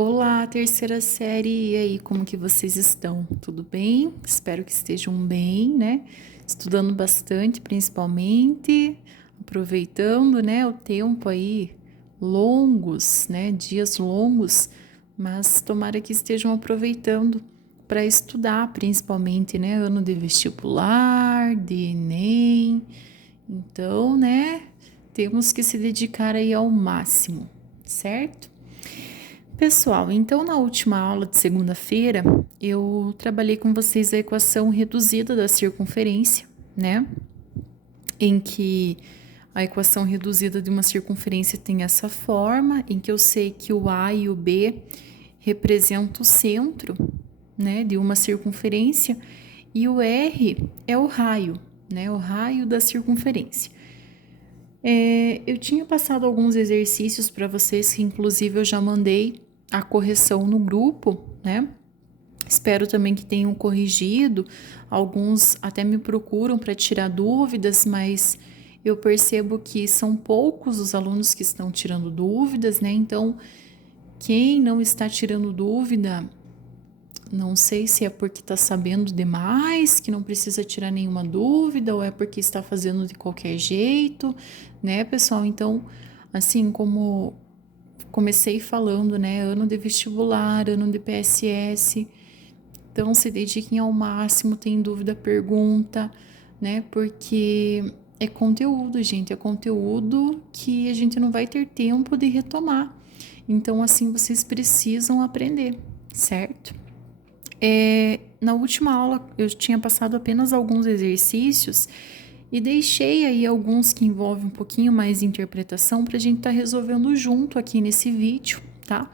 Olá, terceira série, e aí, como que vocês estão? Tudo bem? Espero que estejam bem, né? Estudando bastante, principalmente, aproveitando, né, o tempo aí, longos, né, dias longos, mas tomara que estejam aproveitando para estudar, principalmente, né, ano de vestibular, de Enem. Então, né, temos que se dedicar aí ao máximo, certo? Pessoal, então na última aula de segunda-feira eu trabalhei com vocês a equação reduzida da circunferência, né? Em que a equação reduzida de uma circunferência tem essa forma, em que eu sei que o A e o B representam o centro, né, de uma circunferência, e o R é o raio, né, o raio da circunferência. Eu tinha passado alguns exercícios para vocês, que inclusive eu já mandei a correção no grupo, né? Espero também que tenham corrigido. Alguns até me procuram para tirar dúvidas, mas eu percebo que são poucos os alunos que estão tirando dúvidas, né? Então, quem não está tirando dúvida, não sei se é porque está sabendo demais, que não precisa tirar nenhuma dúvida, ou é porque está fazendo de qualquer jeito, né, pessoal? Então, assim como comecei falando, né, ano de vestibular, ano de PSS, então se dediquem ao máximo, tem dúvida, pergunta, né, porque é conteúdo, gente, é conteúdo que a gente não vai ter tempo de retomar. Então, assim, vocês precisam aprender, certo? Na última aula eu tinha passado apenas alguns exercícios e deixei aí alguns que envolvem um pouquinho mais de interpretação para a gente estar resolvendo junto aqui nesse vídeo, tá?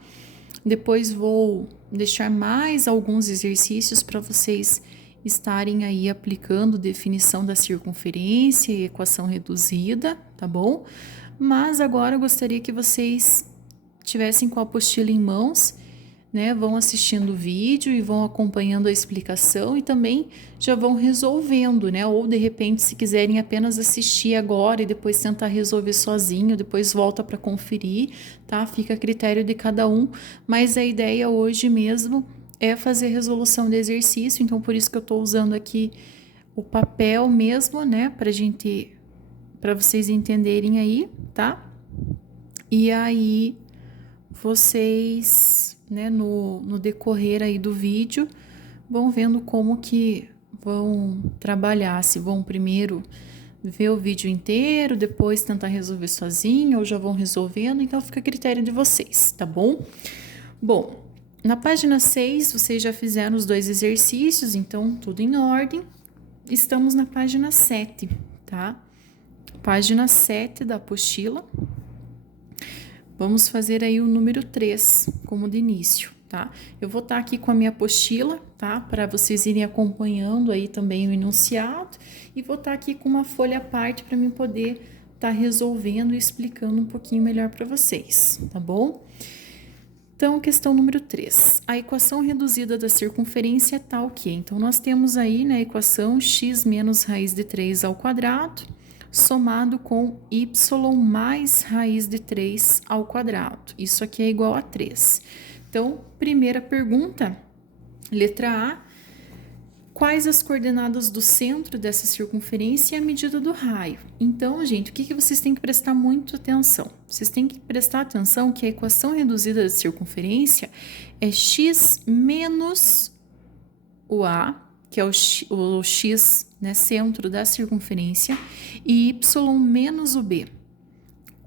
Depois vou deixar mais alguns exercícios para vocês estarem aí aplicando definição da circunferência e equação reduzida, tá bom? Mas agora eu gostaria que vocês tivessem com a apostila em mãos, né? Vão assistindo o vídeo e vão acompanhando a explicação e também já vão resolvendo, né? Ou de repente, se quiserem apenas assistir agora e depois tentar resolver sozinho, depois volta para conferir, tá? Fica a critério de cada um, mas a ideia hoje mesmo é fazer resolução de exercício, então por isso que eu estou usando aqui o papel mesmo, né? Para vocês entenderem aí, tá? E aí vocês, né, no decorrer aí do vídeo, vão vendo como que vão trabalhar, se vão primeiro ver o vídeo inteiro, depois tentar resolver sozinho, ou já vão resolvendo, então fica a critério de vocês, tá bom? Bom, na página 6, vocês já fizeram os dois exercícios, então tudo em ordem. Estamos na página 7, tá? Página 7 da apostila. Vamos fazer aí o número 3 como de início, tá? Eu vou estar aqui com a minha apostila, tá? Para vocês irem acompanhando aí também o enunciado. E vou estar aqui com uma folha à parte para mim poder estar resolvendo e explicando um pouquinho melhor para vocês, tá bom? Então, questão número 3. A equação reduzida da circunferência é tal que... Então, nós temos aí, né, a equação x menos raiz de 3 ao quadrado somado com y mais raiz de 3 ao quadrado. Isso aqui é igual a 3. Então, primeira pergunta, letra A. Quais as coordenadas do centro dessa circunferência e a medida do raio? Então, gente, o que vocês têm que prestar muito atenção? Vocês têm que prestar atenção que a equação reduzida da circunferência é x menos o A, que é o x, né, centro da circunferência, e y menos o B,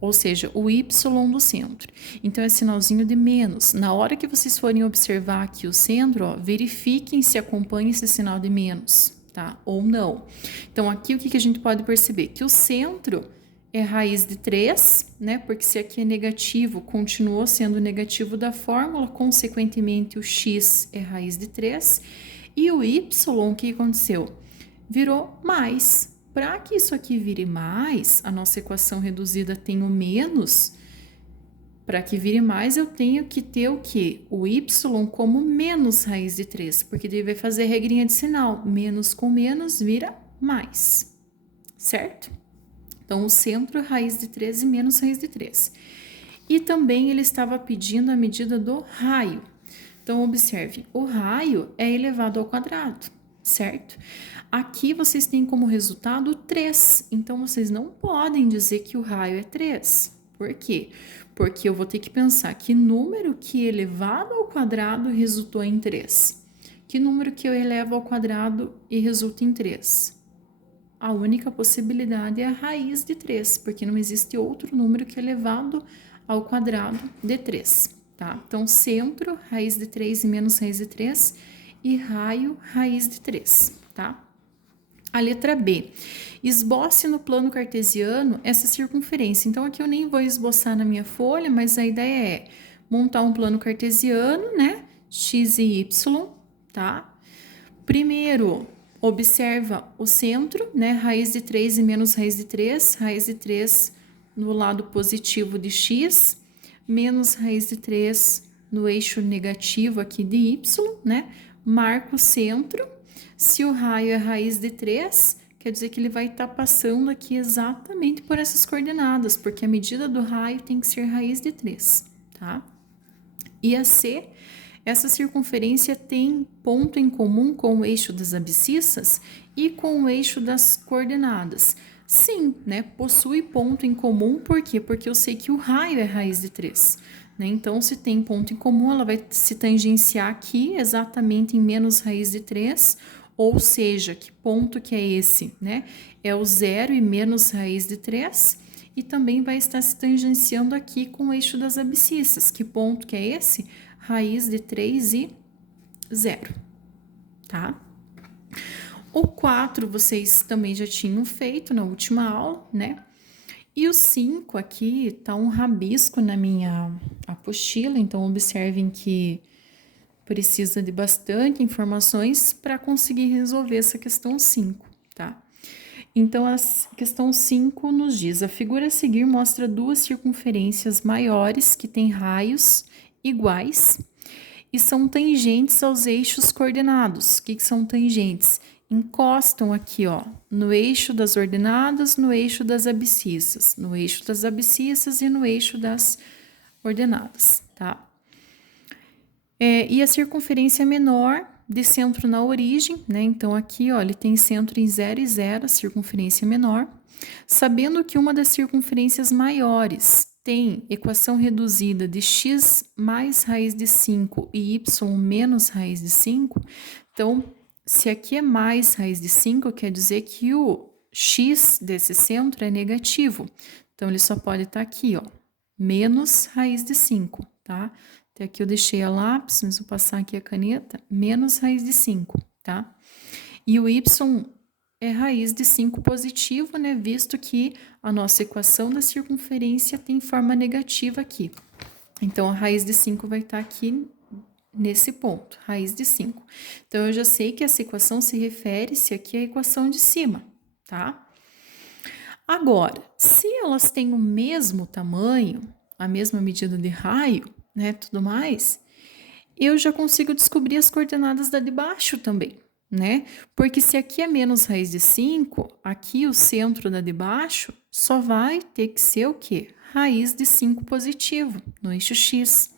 ou seja, o y do centro. Então, é sinalzinho de menos. Na hora que vocês forem observar aqui o centro, ó, verifiquem se acompanha esse sinal de menos, tá? Ou não. Então, aqui o que a gente pode perceber? Que o centro é raiz de 3, né? Porque se aqui é negativo, continuou sendo negativo da fórmula, consequentemente o x é raiz de 3. E o y, o que aconteceu? Virou mais. Para que isso aqui vire mais, a nossa equação reduzida tem o menos. Para que vire mais, eu tenho que ter o quê? O y como menos raiz de 3, porque daí vai fazer regrinha de sinal. Menos com menos vira mais, certo? Então, o centro é raiz de 3 e menos raiz de 3. E também ele estava pedindo a medida do raio. Então, observe, o raio é elevado ao quadrado, certo? Aqui vocês têm como resultado 3, então vocês não podem dizer que o raio é 3. Por quê? Porque eu vou ter que pensar que número que elevado ao quadrado resultou em 3. Que número que eu elevo ao quadrado e resulta em 3? A única possibilidade é a raiz de 3, porque não existe outro número que é elevado ao quadrado de 3, tá? Então, centro, raiz de 3 e menos raiz de 3, e raio, raiz de 3, tá? A letra B, esboce no plano cartesiano essa circunferência. Então, aqui eu nem vou esboçar na minha folha, mas a ideia é montar um plano cartesiano, né? X e Y, tá? Primeiro, observa o centro, né? Raiz de 3 e menos raiz de 3 no lado positivo de x, menos raiz de 3 no eixo negativo aqui de y, né? Marca o centro. Se o raio é raiz de 3, quer dizer que ele vai estar passando aqui exatamente por essas coordenadas, porque a medida do raio tem que ser raiz de 3, tá? E a C, essa circunferência tem ponto em comum com o eixo das abscissas e com o eixo das coordenadas. Sim, né? Possui ponto em comum, por quê? Porque eu sei que o raio é raiz de 3. Né? Então, se tem ponto em comum, ela vai se tangenciar aqui exatamente em menos raiz de 3, ou seja, que ponto que é esse? Né? É o zero e menos raiz de 3, e também vai estar se tangenciando aqui com o eixo das abscissas. Que ponto que é esse? Raiz de 3 e 0, tá? O 4 vocês também já tinham feito na última aula, né? E o 5 aqui tá um rabisco na minha apostila, então observem que precisa de bastante informações para conseguir resolver essa questão 5, tá? Então, a questão 5 nos diz: a figura a seguir mostra duas circunferências maiores que têm raios iguais e são tangentes aos eixos coordenados. O que são tangentes? Encostam aqui, ó, no eixo das ordenadas, no eixo das abscissas, no eixo das abscissas e no eixo das ordenadas, tá? E a circunferência menor de centro na origem, né? Então, aqui, ó, ele tem centro em 0 e 0, a circunferência menor. Sabendo que uma das circunferências maiores tem equação reduzida de x mais raiz de 5 e y menos raiz de 5, então, se aqui é mais raiz de 5, quer dizer que o x desse centro é negativo. Então, ele só pode estar aqui, ó, menos raiz de 5, tá? Até aqui eu deixei a lápis, mas vou passar aqui a caneta, menos raiz de 5, tá? E o y é raiz de 5 positivo, né? Visto que a nossa equação da circunferência tem forma negativa aqui. Então, a raiz de 5 vai estar aqui nesse ponto, raiz de 5. Então, eu já sei que essa equação se refere-se aqui à equação de cima, tá? Agora, se elas têm o mesmo tamanho, a mesma medida de raio, né, tudo mais, eu já consigo descobrir as coordenadas da de baixo também, né? Porque se aqui é menos raiz de 5, aqui o centro da de baixo só vai ter que ser o quê? Raiz de 5 positivo, no eixo x.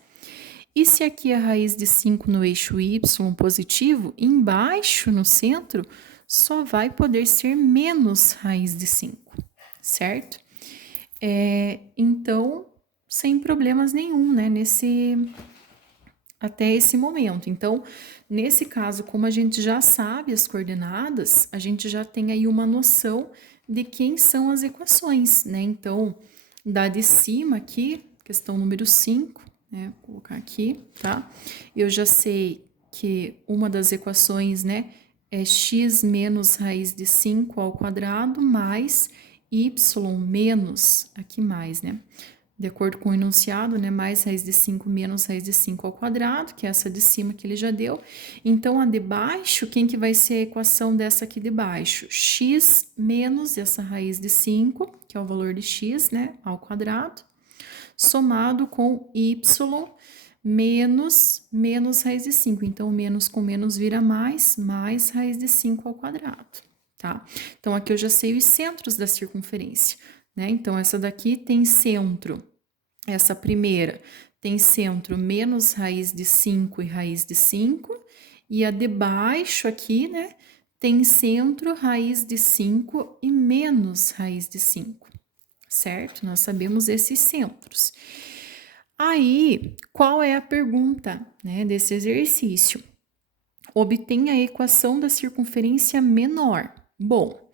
E se aqui é raiz de 5 no eixo y positivo, embaixo, no centro, só vai poder ser menos raiz de 5, certo? Então, sem problemas nenhum, né, até esse momento. Então, nesse caso, como a gente já sabe as coordenadas, a gente já tem aí uma noção de quem são as equações, né? Então, da de cima aqui, questão número 5, né? Vou colocar aqui, tá? Eu já sei que uma das equações, né, é x menos raiz de 5 ao quadrado mais y menos, aqui mais, né? De acordo com o enunciado, né, mais raiz de 5 menos raiz de 5 ao quadrado, que é essa de cima que ele já deu. Então, a de baixo, quem que vai ser a equação dessa aqui de baixo? X menos essa raiz de 5, que é o valor de x, né, ao quadrado, somado com y menos raiz de 5. Então, menos com menos vira mais raiz de 5 ao quadrado, tá? Então, aqui eu já sei os centros da circunferência, né? Então, essa daqui tem centro Essa primeira tem centro menos raiz de 5 e raiz de 5. E a de baixo aqui, né, tem centro, raiz de 5 e menos raiz de 5, certo? Nós sabemos esses centros. Aí, qual é a pergunta, né, desse exercício? Obtenha a equação da circunferência menor. Bom,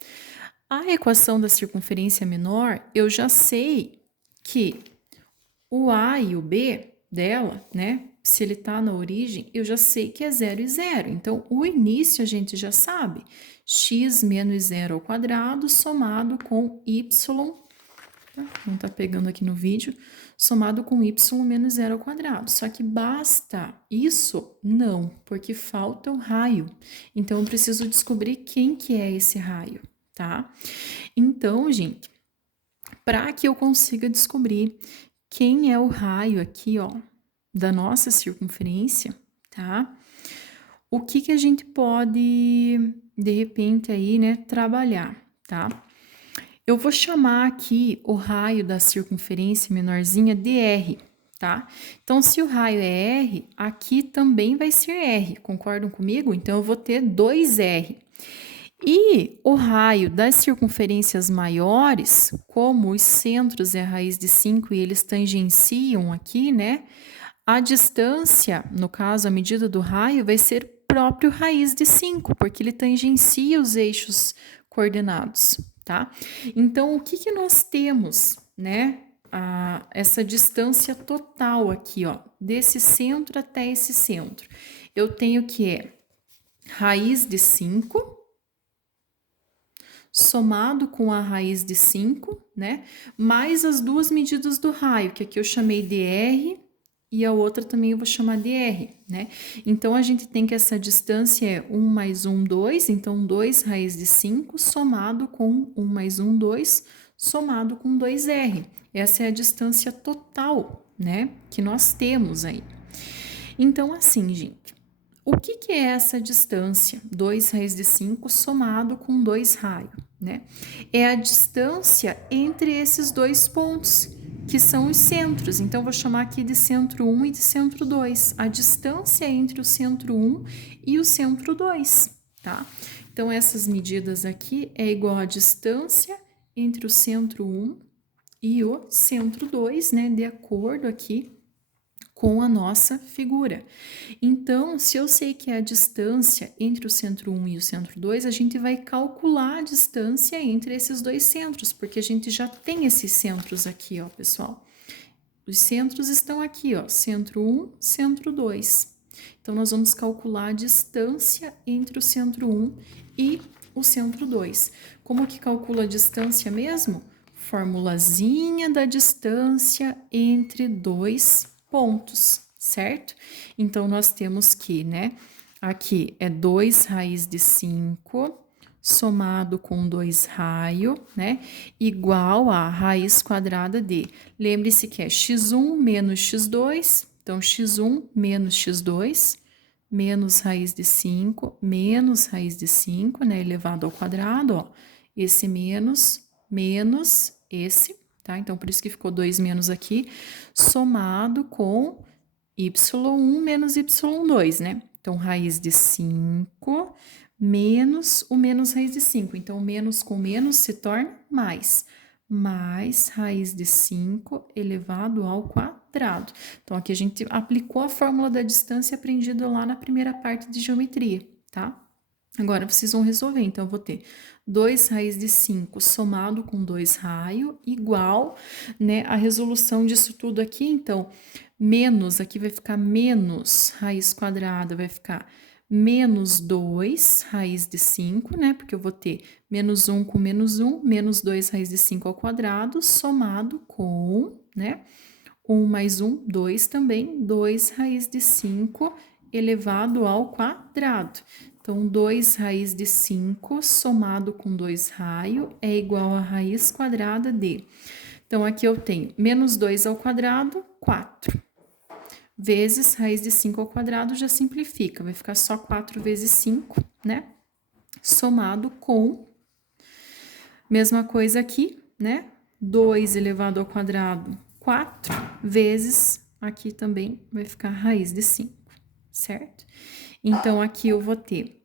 a equação da circunferência menor, eu já sei que o A e o B dela, né? Se ele tá na origem, eu já sei que é 0 e 0. Então, o início a gente já sabe. X menos 0 ao quadrado somado com y, tá? Não tá pegando aqui no vídeo, somado com y menos 0 ao quadrado. Só que basta isso? Não, porque falta o raio. Então, eu preciso descobrir quem que é esse raio, tá? Então, gente, para que eu consiga descobrir quem é o raio aqui, ó, da nossa circunferência, tá? O que que a gente pode, de repente, aí, né, trabalhar, tá? Eu vou chamar aqui o raio da circunferência menorzinha de R, tá? Então, se o raio é R, aqui também vai ser R, concordam comigo? Então, eu vou ter 2R. E o raio das circunferências maiores, como os centros é a raiz de 5 e eles tangenciam aqui, né? A distância, no caso, a medida do raio, vai ser próprio raiz de 5, porque ele tangencia os eixos coordenados, tá? Então, o que que nós temos, né? Essa distância total aqui, ó, desse centro até esse centro. Eu tenho que é raiz de 5 somado com a raiz de 5, né? Mais as duas medidas do raio, que aqui eu chamei de R e a outra também eu vou chamar de R, né? Então, a gente tem que essa distância é 1 mais 1, 2, então 2 raiz de 5 somado com 1 mais 1, 2, somado com 2R. Essa é a distância total, né? Que nós temos aí. Então, assim, gente, o que que é essa distância? 2 raiz de 5 somado com 2 raio, né? É a distância entre esses dois pontos, que são os centros. Então, vou chamar aqui de centro 1 e de centro 2. A distância entre o centro 1 e o centro 2, tá? Então, essas medidas aqui é igual à distância entre o centro 1 e o centro 2, né? De acordo aqui com a nossa figura. Então, se eu sei que é a distância entre o centro 1 e o centro 2, a gente vai calcular a distância entre esses dois centros, porque a gente já tem esses centros aqui, ó, pessoal. Os centros estão aqui, ó, centro 1, centro 2. Então, nós vamos calcular a distância entre o centro 1 e o centro 2. Como que calcula a distância mesmo? Formulazinha da distância entre dois pontos, certo? Então, nós temos que, né, aqui é 2 raiz de 5 somado com 2 raio, né, igual a raiz quadrada de, lembre-se que é x1 menos x2, então x1 menos x2, menos raiz de 5, menos raiz de 5, né, elevado ao quadrado, ó, esse menos esse, tá? Então, por isso que ficou 2 menos aqui, somado com y1 menos y2, né? Então, raiz de 5 menos o menos raiz de 5. Então, menos com menos se torna mais. Mais raiz de 5 elevado ao quadrado. Então, aqui a gente aplicou a fórmula da distância aprendida lá na primeira parte de geometria, tá? Agora, vocês vão resolver. Então, eu vou ter 2 raiz de 5 somado com 2 raio, igual, né, a resolução disso tudo aqui. Então, menos, aqui vai ficar menos raiz quadrada, vai ficar menos 2 raiz de 5, né, porque eu vou ter menos 1 com menos 1, menos 2 raiz de 5 ao quadrado, somado com, né, 1 mais 1, 2 também, 2 raiz de 5 elevado ao quadrado. Então, 2 raiz de 5 somado com 2 raio é igual a raiz quadrada de. Então, aqui eu tenho menos 2 ao quadrado, 4. Vezes raiz de 5 ao quadrado já simplifica, vai ficar só 4 vezes 5, né? Somado com, mesma coisa aqui, né? 2 elevado ao quadrado, 4 vezes, aqui também vai ficar raiz de 5, certo? Então, aqui eu vou ter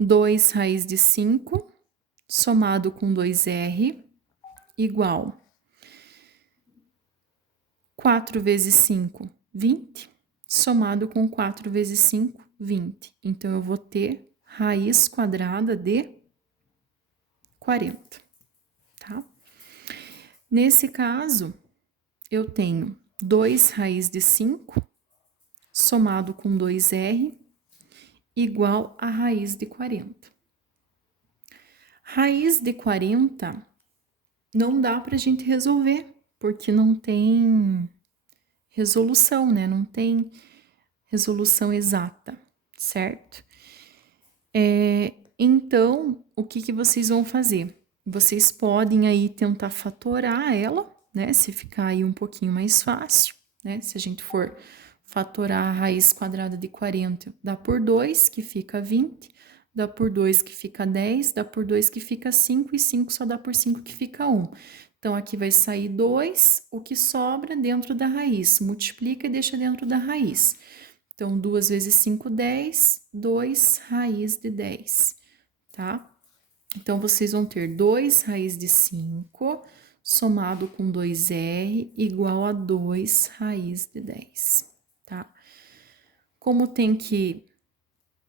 2 raiz de 5, somado com 2R, igual 4 vezes 5, 20, somado com 4 vezes 5, 20. Então, eu vou ter raiz quadrada de 40, tá? Nesse caso, eu tenho 2 raiz de 5, somado com 2R, igual a raiz de 40. Raiz de 40 não dá para a gente resolver, porque não tem resolução, né? Não tem resolução exata, certo? Então, o que vocês vão fazer? Vocês podem aí tentar fatorar ela, né? Se ficar aí um pouquinho mais fácil, né? Se a gente for fatorar a raiz quadrada de 40, dá por 2, que fica 20, dá por 2, que fica 10, dá por 2, que fica 5, e 5 só dá por 5, que fica 1. Então, aqui vai sair 2, o que sobra dentro da raiz, multiplica e deixa dentro da raiz. Então, 2 vezes 5, 10, 2 raiz de 10, tá? Então, vocês vão ter 2 raiz de 5, somado com 2R, igual a 2 raiz de 10, tá? Como tem que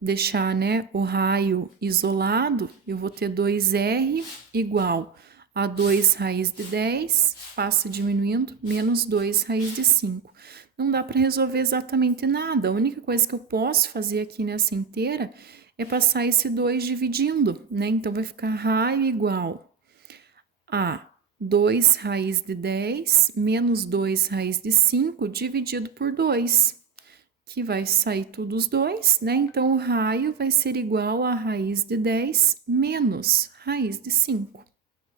deixar, né, o raio isolado, eu vou ter 2R igual a 2 raiz de 10, passa diminuindo, menos 2 raiz de 5. Não dá para resolver exatamente nada. A única coisa que eu posso fazer aqui nessa inteira é passar esse 2 dividindo, né? Então, vai ficar raio igual a 2 raiz de 10 menos 2 raiz de 5 dividido por 2, que vai sair tudo os 2, né? Então, o raio vai ser igual a raiz de 10 menos raiz de 5,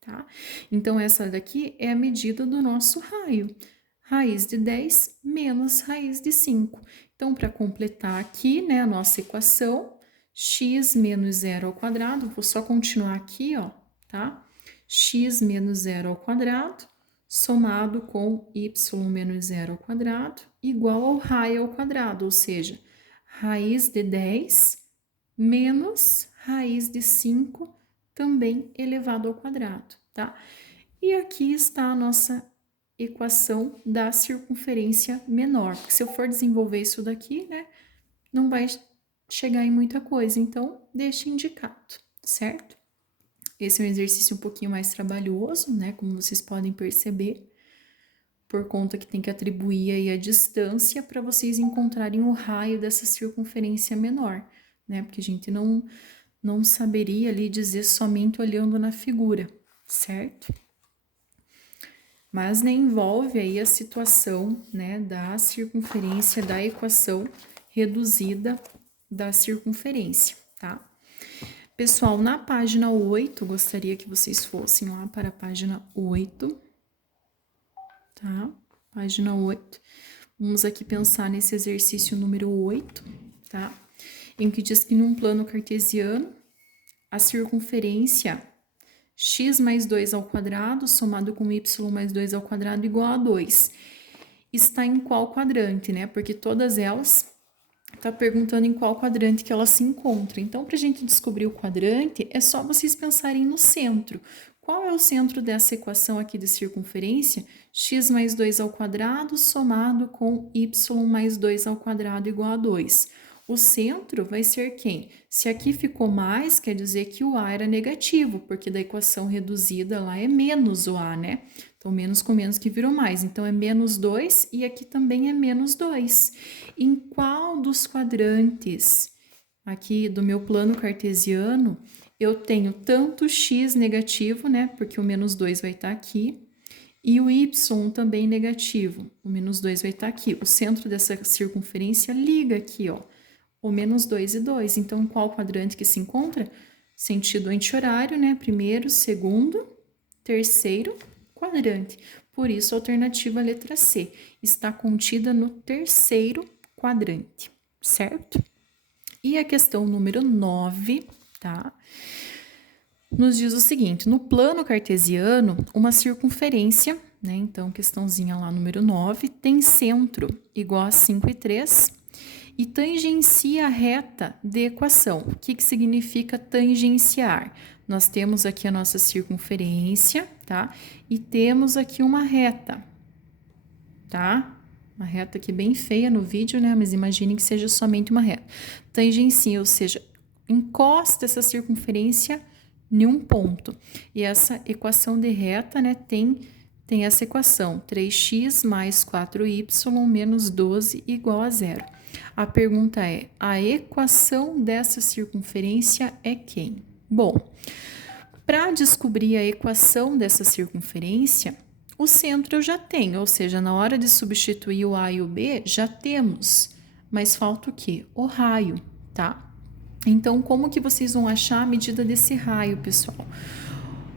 tá? Então, essa daqui é a medida do nosso raio. Raiz de 10 menos raiz de 5. Então, para completar aqui, né, a nossa equação, x menos 0 ao quadrado, vou só continuar aqui, ó, tá? X menos 0 ao quadrado, somado com y menos 0 ao quadrado, igual ao raio ao quadrado, ou seja, raiz de 10 menos raiz de 5, também elevado ao quadrado, tá? E aqui está a nossa equação da circunferência menor, porque se eu for desenvolver isso daqui, né, não vai chegar em muita coisa, então deixa indicado, certo? Esse é um exercício um pouquinho mais trabalhoso, né, como vocês podem perceber, por conta que tem que atribuir aí a distância para vocês encontrarem o raio dessa circunferência menor, né, porque a gente não saberia ali dizer somente olhando na figura, certo? Mas, né, envolve aí a situação, né, da circunferência, da equação reduzida da circunferência, tá? Pessoal, na página 8, gostaria que vocês fossem lá para a página 8, tá? Página 8. Vamos aqui pensar nesse exercício número 8, tá? Em que diz que num plano cartesiano, a circunferência x mais 2 ao quadrado, somado com y mais 2 ao quadrado, igual a 2. Está em qual quadrante, né? Porque todas elas tá perguntando em qual quadrante que ela se encontra. Então, para a gente descobrir o quadrante, é só vocês pensarem no centro. Qual é o centro dessa equação aqui de circunferência? X mais 2 ao quadrado, somado com y mais 2 ao quadrado, igual a 2. O centro vai ser quem? Se aqui ficou mais, quer dizer que o A era negativo, porque da equação reduzida lá é menos o A, né? Então, menos com menos que virou mais. Então, é menos 2 e aqui também é menos 2. Em qual dos quadrantes aqui do meu plano cartesiano eu tenho tanto x negativo, né? Porque o menos 2 vai estar aqui. E o y também negativo. O menos 2 vai estar aqui. O centro dessa circunferência liga aqui, ó. O menos 2 e 2. Então, qual quadrante que se encontra? Sentido anti-horário, né? Primeiro, segundo, terceiro quadrante. Por isso, a alternativa letra C está contida no terceiro quadrante, certo? E a questão número 9, tá? Nos diz o seguinte: no plano cartesiano, uma circunferência né? Então, questãozinha lá, número 9, tem centro igual a 5,3 e tangencia a reta de equação. O que significa tangenciar? Nós temos aqui a nossa circunferência, tá? E temos aqui uma reta, tá? Uma reta aqui bem feia no vídeo, né? Mas imagine que seja somente uma reta. Tangencia, ou seja, encosta essa circunferência em um ponto. E essa equação de reta, né, tem essa equação, 3x mais 4y menos 12 igual a zero. A pergunta é, a equação dessa circunferência é quem? Bom, para descobrir a equação dessa circunferência, o centro eu já tenho, ou seja, na hora de substituir o A e o B, já temos, mas falta o quê? O raio, tá? Então, como que vocês vão achar a medida desse raio, pessoal?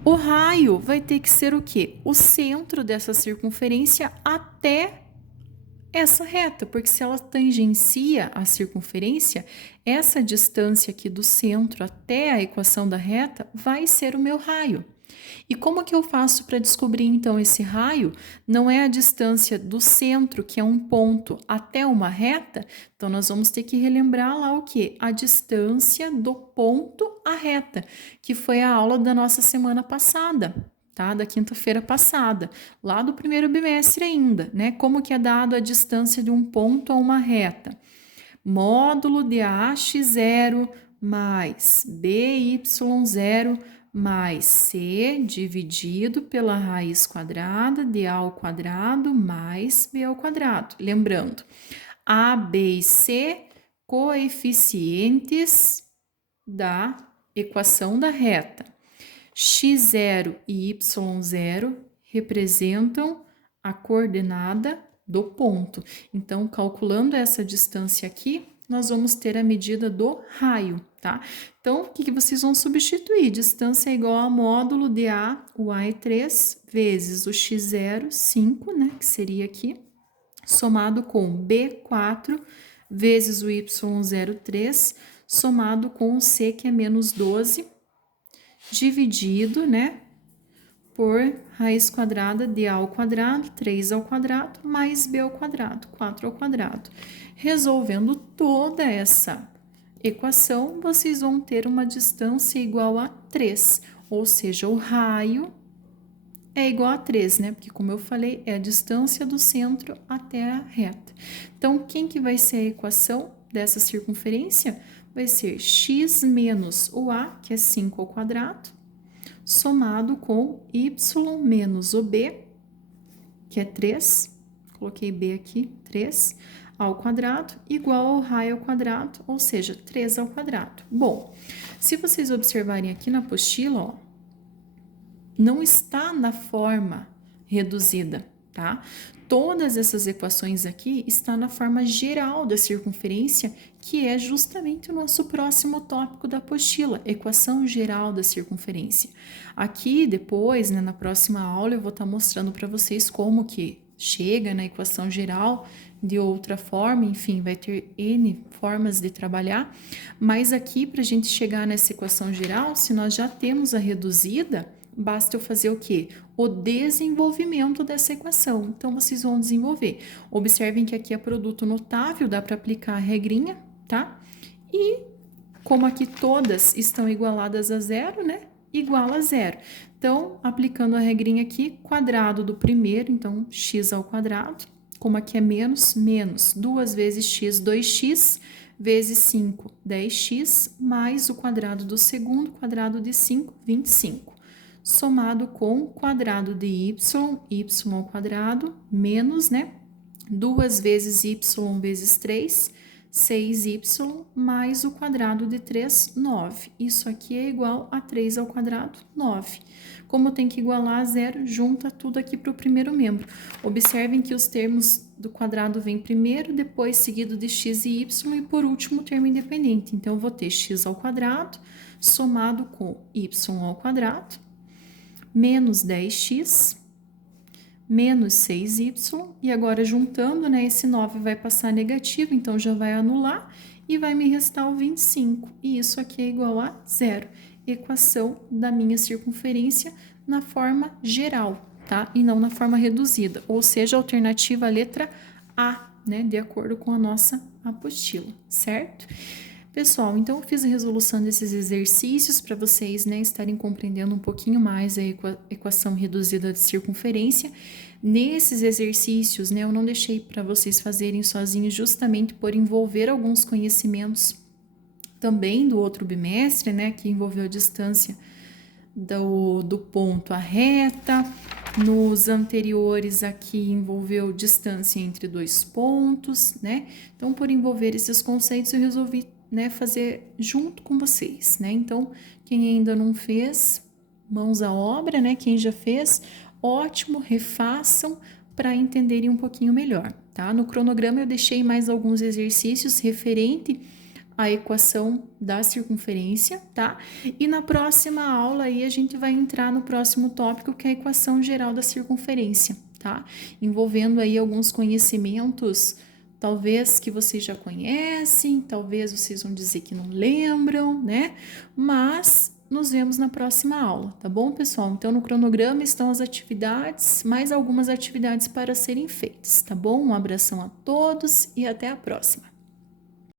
O raio vai ter que ser o quê? O centro dessa circunferência até essa reta, porque se ela tangencia a circunferência, essa distância aqui do centro até a equação da reta vai ser o meu raio. E como que eu faço para descobrir então esse raio? Não é a distância do centro, que é um ponto, até uma reta? Então nós vamos ter que relembrar lá o quê? A distância do ponto à reta, que foi a aula da nossa semana passada, tá? Da quinta-feira passada, lá do primeiro bimestre ainda, né? Como que é dado a distância de um ponto a uma reta? Módulo de AX0 mais BY0 mais C dividido pela raiz quadrada de A ao quadrado mais B ao quadrado. Lembrando, A, B e C, coeficientes da equação da reta. X0 e Y0 representam a coordenada do ponto. Então, calculando essa distância aqui, nós vamos ter a medida do raio, tá? Então, o que vocês vão substituir? Distância é igual a módulo de A, o A é 3, vezes o X0, 5, né? Que seria aqui, somado com B4, vezes o Y0, 3, somado com o C, que é menos 12, dividido, né, por raiz quadrada de A ao quadrado, 3 ao quadrado, mais B ao quadrado, 4 ao quadrado. Resolvendo toda essa equação, vocês vão ter uma distância igual a 3, ou seja, o raio é igual a 3, né? Porque, como eu falei, é a distância do centro até a reta. Então, quem que vai ser a equação dessa circunferência? Vai ser x menos o A, que é 5 ao quadrado, somado com y menos o B, que é 3, coloquei B aqui, 3, ao quadrado, igual ao raio ao quadrado, ou seja, 3 ao quadrado. Bom, se vocês observarem aqui na apostila, ó, não está na forma reduzida, tá? Todas essas equações aqui estão na forma geral da circunferência, que é justamente o nosso próximo tópico da apostila, equação geral da circunferência. Aqui, depois, né, na próxima aula, eu vou estar mostrando para vocês como que chega na equação geral de outra forma, enfim, vai ter N formas de trabalhar, mas aqui, para a gente chegar nessa equação geral, se nós já temos a reduzida, basta eu fazer o quê? O desenvolvimento dessa equação. Então, vocês vão desenvolver. Observem que aqui é produto notável, dá para aplicar a regrinha, tá? E como aqui todas estão igualadas a zero, né? Igual a zero. Então, aplicando a regrinha aqui, quadrado do primeiro, então, x ao quadrado. Como aqui é menos, menos 2 vezes x, 2x, vezes 5, 10x, mais o quadrado do segundo, quadrado de 5, 25. Somado com quadrado de y ao quadrado, menos, né? 2 vezes y vezes 3, 6y, mais o quadrado de 3, 9. Isso aqui é igual a 3 ao quadrado, 9. Como tem que igualar a zero, junta tudo aqui para o primeiro membro. Observem que os termos do quadrado vêm primeiro, depois seguido de x e y, e por último o termo independente. Então, eu vou ter x ao quadrado, somado com y ao quadrado, menos 10x, menos 6y, e agora juntando, né, esse 9 vai passar negativo, então já vai anular, e vai me restar o 25, e isso aqui é igual a zero. Equação da minha circunferência na forma geral, tá? E não na forma reduzida, ou seja, a alternativa a letra A, né? De acordo com a nossa apostila, certo? Pessoal, então eu fiz a resolução desses exercícios para vocês, né, estarem compreendendo um pouquinho mais a equação reduzida de circunferência. Nesses exercícios, né, eu não deixei para vocês fazerem sozinhos justamente por envolver alguns conhecimentos também do outro bimestre, né, que envolveu a distância do ponto à reta. Nos anteriores aqui envolveu distância entre dois pontos, né? Então, por envolver esses conceitos, eu resolvi, né, fazer junto com vocês, né? Então, quem ainda não fez, mãos à obra, né? Quem já fez, ótimo, refaçam para entenderem um pouquinho melhor, tá? No cronograma eu deixei mais alguns exercícios referente a equação da circunferência, tá? E na próxima aula aí a gente vai entrar no próximo tópico, que é a equação geral da circunferência, tá? Envolvendo aí alguns conhecimentos, talvez que vocês já conhecem, talvez vocês vão dizer que não lembram, né? Mas nos vemos na próxima aula, tá bom, pessoal? Então, no cronograma estão as atividades, mais algumas atividades para serem feitas, tá bom? Um abração a todos e até a próxima.